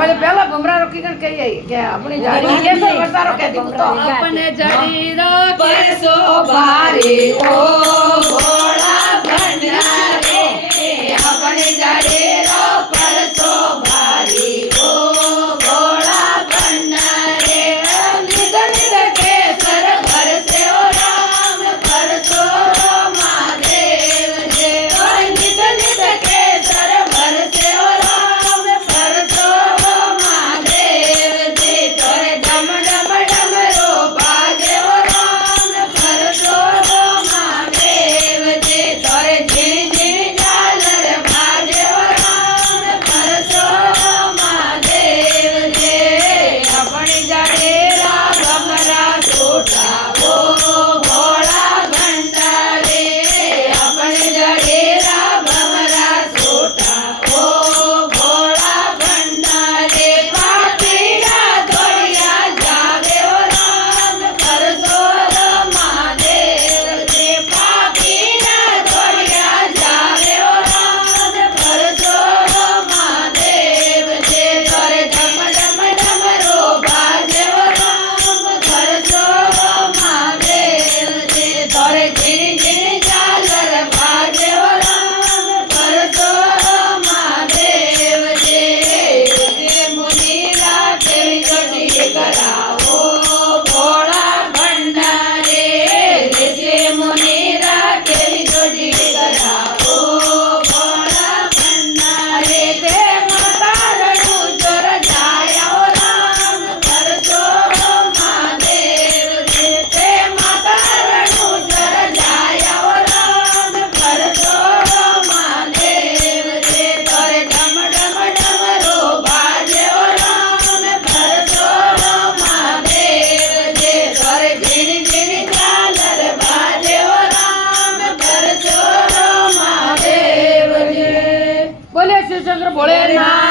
પછી પેલા ભમરારો કીકણ કહીએ કે આપણી જાડી કેસર વરસારો કહેતી તો अपने जड़ीरो પરસો ભારી ઓ ભોળા ભંડારે આપણી જાડીરો પરસો ભારી ઓ ભોળા ભંડારે નિધ નિધ કેસર ભરસે ઓ રામ પરસો મહાદેવ જે નિધ નિધ કેસર ભરસે ઓ રામ પરસો મહાદેવ જે તોરે ડમ ડમ ડમરો બાજે ઓ રામ પરસો મહાદેવ જે તોરે ઝીણી ઝીણી ઝાલર બાજે ઓ રામ પરસો મહાદેવ જે આપણી જાડેરા ભમરા છોટાવો ભોળા ભંડારે આપણી જાડેરા ભમરા છોટાવો ભોળા ભંડારે પાપીડા દોડિયા જાવે ઓ રામ પરસો મહાદેવ જે પાપીડા દોડિયા જાવે ઓ રામ પરસો મહાદેવ જે તોરે ડમ ડમ ડમરો બાજે ઓ રામ પરસો મહાદેવ જે તોરે ઝીણી ઝીણી ઝાલર બાજે ઓ રામ પરસો મહાદેવ જે મુનિરા કેવી કટી કરાવો ભોળા ભંડારે રે મુનિરા કેવી કટી કરાવો ભોળા ભંડારે તે માતારનું ચોર જાય ઓ રામ પરસો મહાદેવ જે તે માતારનું ચોર જાય ઓ રામ પરસો મહાદેવ જે તોરે ડમ ડમ ડમરો બાજે ઓ રામ પરસો મહાદેવ જે તોરે ઝીણી ઝીણી ઝાલર બાજે ઓ રામ પરસો મહાદેવ જે બોલે શિવશંકર ભોળેનાથ